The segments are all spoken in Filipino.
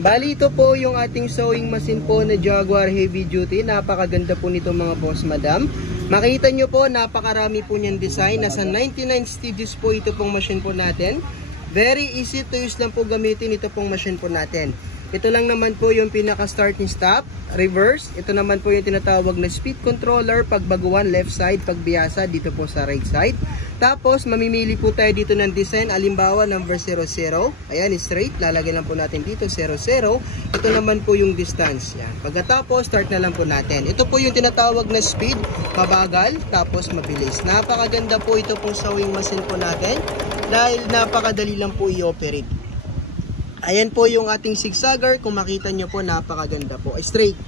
Bali, ito po yung ating sewing machine po na Jaguar Heavy Duty. Napakaganda po nito mga boss madam. Makita nyo po, napakarami po niyang design. Nasa 99 stages po ito pong machine po natin. Very easy to use lang po gamitin ito pong machine po natin. Ito lang naman po yung pinaka starting stop, reverse. Ito naman po yung tinatawag na speed controller, pagbaguan left side, pagbiyasa dito po sa right side. Tapos mamimili po tayo dito ng design, alimbawa number 00. Ayan, straight, lalagyan lang po natin dito 00. Ito naman po yung distance. Yan. Pagkatapos start na lang po natin. Ito po yung tinatawag na speed, mabagal, tapos mabilis. Napakaganda po ito pong sewing machine po natin dahil napakadali lang po i-operate. Ayan po yung ating zigzagger. Kung makita nyo po, napakaganda po. Straight.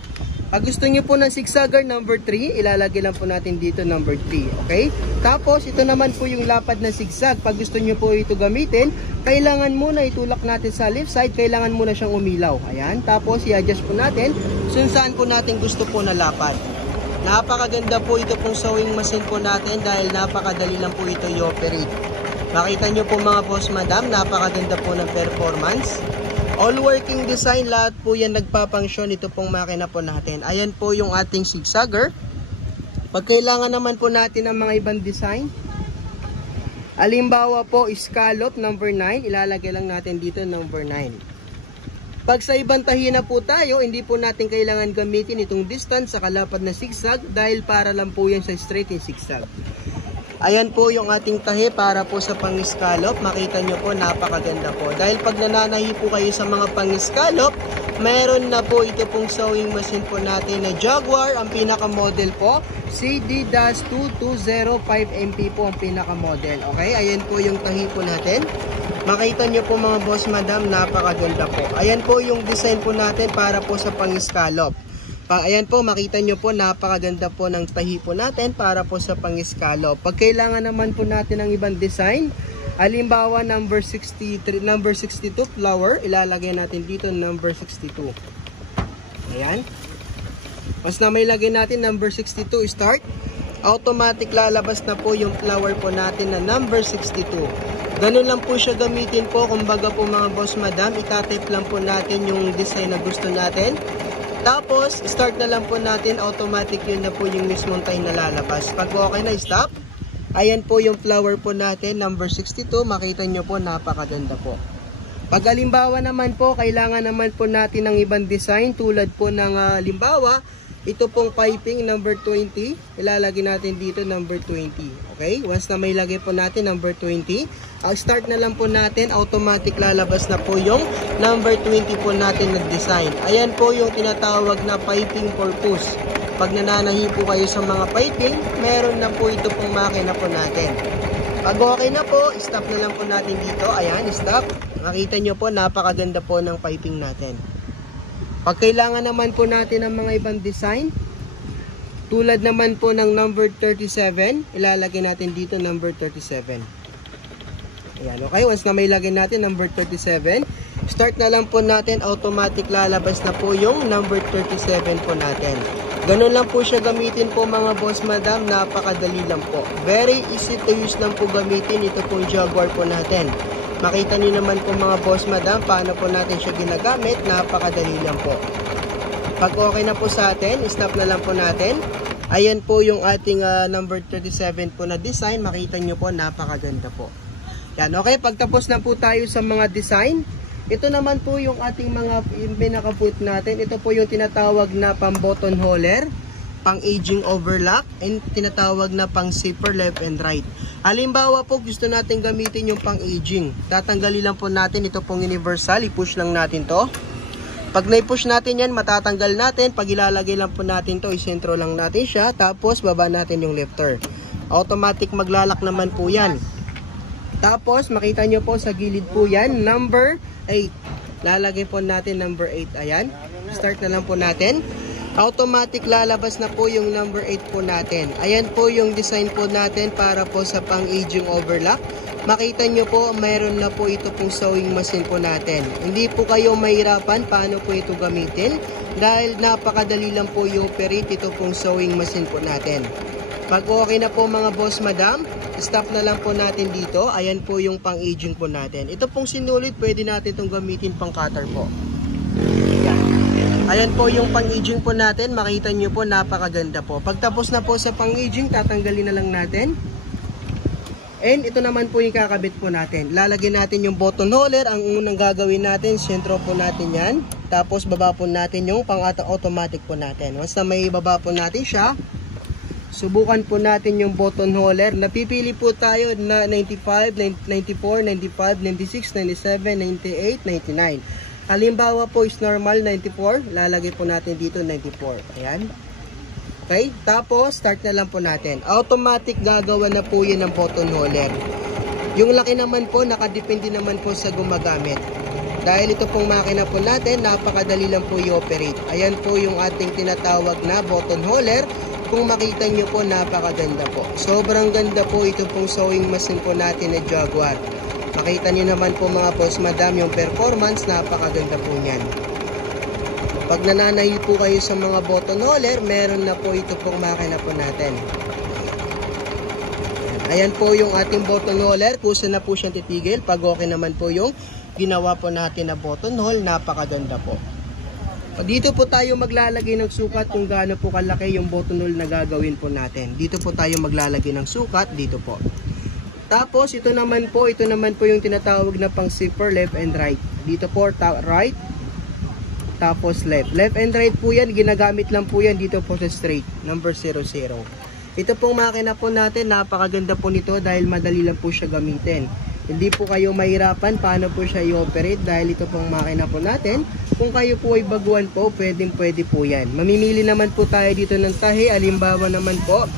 Pag gusto nyo po ng zigzagger number 3, ilalagay lang po natin dito number 3. Okay? Tapos, ito naman po yung lapad na zigzag. Pag gusto nyo po ito gamitin, kailangan muna itulak natin sa left side. Kailangan muna siyang umilaw. Ayan. Tapos, i-adjust po natin kung saan po natin gusto po na lapad. Napakaganda po ito pong sewing machine po natin dahil napakadali lang po ito i-operate. Makita nyo po mga boss madam, napakaganda po ng performance. All working design, lahat po yan nagpapangsyon ito pong makina po natin. Ayan po yung ating zigzagger. Pag kailangan naman po natin ng mga ibang design, alimbawa po scallop number 9, ilalagay lang natin dito number 9. Pag sa ibang tahi na po tayo, hindi po natin kailangan gamitin itong distance sa kalapad na zigzag dahil para lang po yan sa straight and zigzag. Ayan po yung ating tahi para po sa pang-scallop. Makita nyo po, napakaganda po. Dahil pag nananahi po kayo sa mga pang-scallop, mayroon na po ito pong sewing machine po natin na Jaguar. Ang pinaka-model po, CD-2205MP po ang pinaka-model. Okay, ayan po yung tahi po natin. Makita nyo po mga boss madam, napakaganda po. Ayan po yung design po natin para po sa pang-scallop. Ayan po, makita nyo po, napakaganda po ng tahi po natin para po sa pang-scallop. Pag kailangan naman po natin ng ibang design, halimbawa number 63, number 62 flower, ilalagay natin dito number 62. Ayan. Mas na may lagay natin number 62 start, automatic lalabas na po yung flower po natin na number 62. Ganun lang po siya gamitin po, kumbaga po mga boss madam, ika-type lang po natin yung design na gusto natin. Tapos, start na lang po natin, automatic yun na po yung mismong time na lalabas. Pag okay na, stop. Ayan po yung flower po natin, number 62. Makita nyo po, napakaganda po. Pag halimbawa naman po, kailangan naman po natin ng ibang design, tulad po ng halimbawa, ito pong piping number 20. Ilalagay natin dito number 20. Okay? Once na may lagay po natin number 20, start na lang po natin, automatic lalabas na po yung number 20 po natin na design. Ayan po yung tinatawag na piping purpose. Pag nananahi po kayo sa mga piping, meron na po ito pong makina po natin. Pag okay na po, stop na lang po natin dito. Ayan, stop. Makita nyo po, napakaganda po ng piping natin. Pag kailangan naman po natin ng mga ibang design, tulad naman po ng number 37, ilalagay natin dito number 37. Ayan, okay. Once na may lagay natin number 37, start na lang po natin, automatic lalabas na po yung number 37 po natin. Ganun lang po siya gamitin po mga boss madam, napakadali lang po. Very easy to use lang po gamitin ito pong Jaguar po natin. Makita niyo naman po mga boss madam, paano po natin siya ginagamit, napakadali lang po. Pag okay na po sa atin, stop na lang po natin. Ayan po yung ating number 37 po na design, makita niyo po, napakaganda po. Yan, okay, pagtapos na po tayo sa mga design, ito naman po yung ating mga pinaka-put natin. Ito po yung tinatawag na pang button holder, pang aging overlock, and tinatawag na pang zipper left and right. Halimbawa po, gusto natin gamitin yung pang aging. Tatanggalin lang po natin ito pong universal, i-push lang natin to. Pag na-push natin yan, matatanggal natin. Pag ilalagay lang po natin to, isentro lang natin siya, tapos baba natin yung lifter. Automatic maglalak naman po yan. Tapos, makita nyo po sa gilid po yan, number 8. Lalagay po natin number 8. Ayan. Start na lang po natin. Automatic lalabas na po yung number 8 po natin. Ayan po yung design po natin para po sa pang-aging overlock. Makita nyo po, mayroon na po ito pong sewing machine po natin. Hindi po kayo mahirapan paano po ito gamitin dahil napakadali lang po yung operate ito pong sewing machine po natin. Pag okay na po mga boss madam, stop na lang po natin dito. Ayan po yung pang-aging po natin. Ito pong sinulit, pwede natin itong gamitin pang cutter po. Yan. Ayan po yung pang-aging po natin. Makita nyo po, napakaganda po. Pagtapos na po sa pang-aging, tatanggalin na lang natin. And ito naman po yung kakabit po natin. Lalagyan natin yung button holder. Ang unang gagawin natin, sentro po natin yan. Tapos baba po natin yung pang-automatic po natin. Once na may baba po natin siya, subukan po natin yung button holder. Napipili po tayo na 95, 94, 95, 96, 97, 98, 99. Halimbawa po is normal 94. Lalagay po natin dito 94. Ayan. Okay, tapos start na lang po natin. Automatic gagawa na po yun ng button holder. Yung laki naman po, nakadepende naman po sa gumagamit. Dahil ito pong makina po natin, napakadali lang po i-operate. Ayan po yung ating tinatawag na button holder. Kung makita nyo po, napakaganda po. Sobrang ganda po ito pong sewing machine po natin na Jaguar. Makita nyo naman po mga boss madam yung performance, napakaganda po niyan. Pag nananahi po kayo sa mga button holder, meron na po ito pong makina po natin. Ayan po yung ating button holder. Kusa na po siyang titigil. Pag okay naman po yung ginawa po natin na button hole, napakaganda po. Dito po tayo maglalagay ng sukat kung gaano po kalaki yung button hole na gagawin po natin. Dito po tayo maglalagay ng sukat, dito po. Tapos ito naman po yung tinatawag na pang zipper left and right. Dito po right, tapos left. Left and right po yan, ginagamit lang po yan dito po sa straight, number 00. Ito pong makina po natin, napakaganda po nito dahil madali lang po siya gamitin. Hindi po kayo mahirapan paano po siya i-operate dahil ito pong makina po natin. Kung kayo po ay baguhan po, pwede po yan. Mamimili naman po tayo dito ng tahi, alimbawa naman po.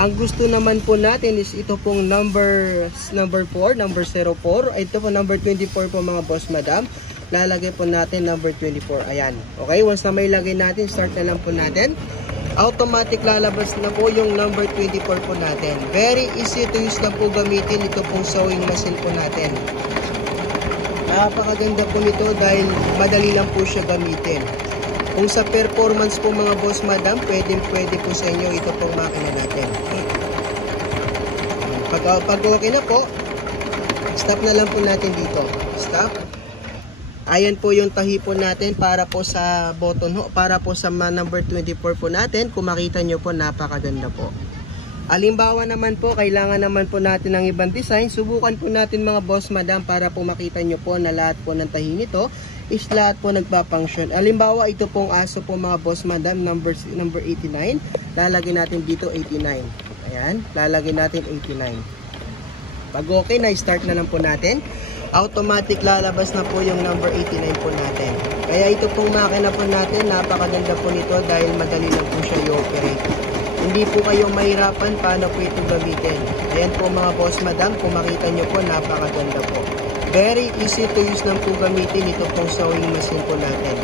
Ang gusto naman po natin is ito pong number 4, number 04. Ito po number 24 po mga boss madam. Lalagay po natin number 24. Ayan. Okay, once na may lagay natin, start na lang po natin. Automatic lalabas na po yung number 24 po natin. Very easy to use lang po gamitin ito pong sewing machine po natin. Napakaganda po nito dahil madali lang po siya gamitin. Kung sa performance po mga boss madam, pwede po sa inyo ito pong makina natin. Pag okay na po, stop na lang po natin dito. Stop. Ayan po yung tahi po natin para po sa button, para po sa number 24 po natin. Kung makita nyo po, napakaganda po. Halimbawa naman po, kailangan naman po natin ng ibang design. Subukan po natin mga boss madam para po makita nyo po na lahat po ng tahi nito is lahat po nagpa-function. Halimbawa, ito pong aso po mga boss madam, number 89. Lalagyan natin dito 89. Ayan, lalagyan natin 89. Pag okay na, start na lang po natin. Automatic lalabas na po yung number 89 po natin. Kaya ito pong makina po natin, napakaganda po nito dahil madali lang po siya i-operate. Hindi po kayo mahirapan paano po ito gamitin. Ayan po mga boss madam, kung makita nyo po, napakaganda po. Very easy to use lang po gamitin ito pong sewing machine po natin.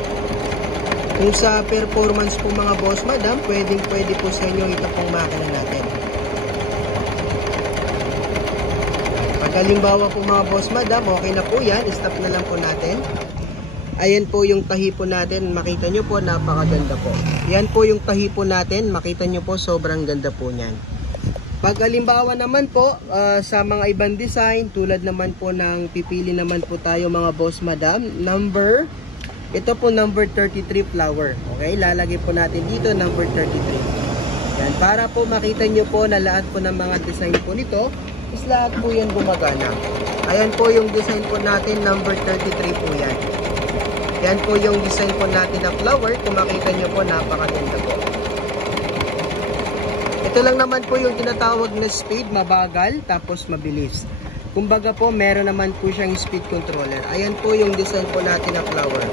Kung sa performance po mga boss madam, pwede po sa inyo ito pong makina natin. Halimbawa po mga boss madam, okay na po yan, stop na lang po natin. Ayan po yung tahi po natin, makita nyo po, napakaganda po. Yan po yung tahi po natin, makita nyo po, sobrang ganda po nyan. Pag halimbawa naman po, sa mga ibang design, tulad naman po ng pipili naman po tayo mga boss madam, ito po number 33 flower. Okay, lalagay po natin dito number 33. Yan, para po makita nyo po na lahat po ng mga design po nito, is lahat po yan gumagana. Ayan po yung design po natin, number 33 po yan. Yan po yung design po natin na flower. Kung makita nyo po, napakaganda po. Ito lang naman po yung tinatawag na speed, mabagal, tapos mabilis. Kumbaga po, meron naman po siyang speed controller. Ayan po yung design po natin na flower.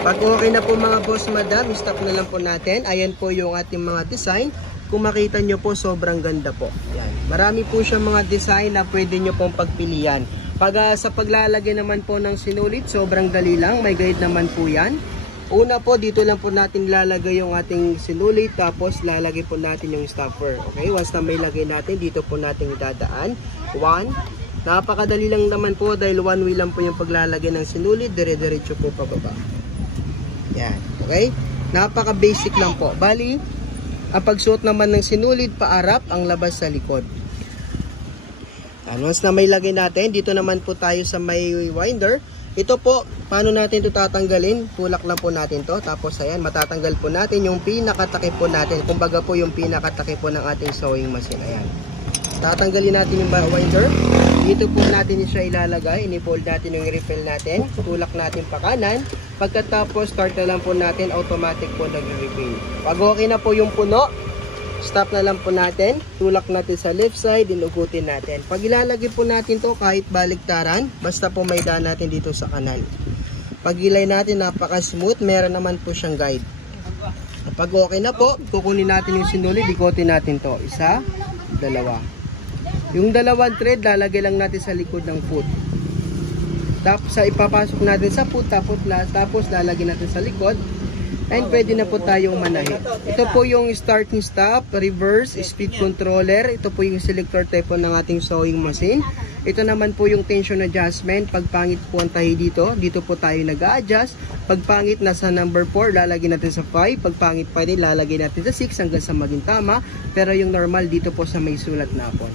Pag okay na po mga boss madam, stop na lang po natin. Ayan po yung ating mga design. Kung makita nyo po, sobrang ganda po. Yan. Marami po siyang mga design na pwede nyo pong pagpilian. Pag sa paglalagay naman po ng sinulit, sobrang dali lang. May guide naman po yan. Una po, dito lang po natin lalagay yung ating sinulit. Tapos lalagay po natin yung stopper. Okay, once na may lagay natin, dito po natin idadaan. 1. Napakadali lang naman po dahil one way lang po yung paglalagay ng sinulit. Dire-diretso po pababa. Yan. Okay, napaka-basic lang po. Bali, ang pagsuot naman ng sinulid, paarap, ang labas sa likod. Once na may lagay natin, dito naman po tayo sa may winder. Ito po, paano natin ito tatanggalin? Tulak lang po natin to. Tapos ayan, matatanggal po natin yung pinakatakip po natin. Kumbaga po yung pinakatakip po ng ating sewing machine. Ayan. Tatanggalin natin yung winder. Dito po natin siya ilalagay. Ini-fold natin yung refill natin. Tulak natin pa kanan. Pagkatapos, start na lang po natin. Automatic po nag-refill. Pag okay na po yung puno, stop na lang po natin. Tulak natin sa left side. Inugutin natin. Pag ilalagay po natin to kahit baliktaran, basta po may daan natin dito sa kanan. Pag ilay natin, napaka-smooth. Meron naman po siyang guide. Pag okay na po, kukunin natin yung sinulid. Ikotin natin to. Isa, dalawa. Yung dalawang thread, lalagay lang natin sa likod ng foot. Tapos ipapasok natin sa foot, tapos lalagay natin sa likod. And pwede na po tayong manahi. Ito po yung start and stop, reverse, speed controller. Ito po yung selector type po ng ating sewing machine. Ito naman po yung tension adjustment. Pag pangit po ang tahi dito, dito po tayo nag-a-adjust. Pag pangit nasa number 4, lalagay natin sa 5. Pag pangit pa rin, lalagay natin sa 6 hanggang sa maging tama. Pero yung normal dito po sa may sulat na po.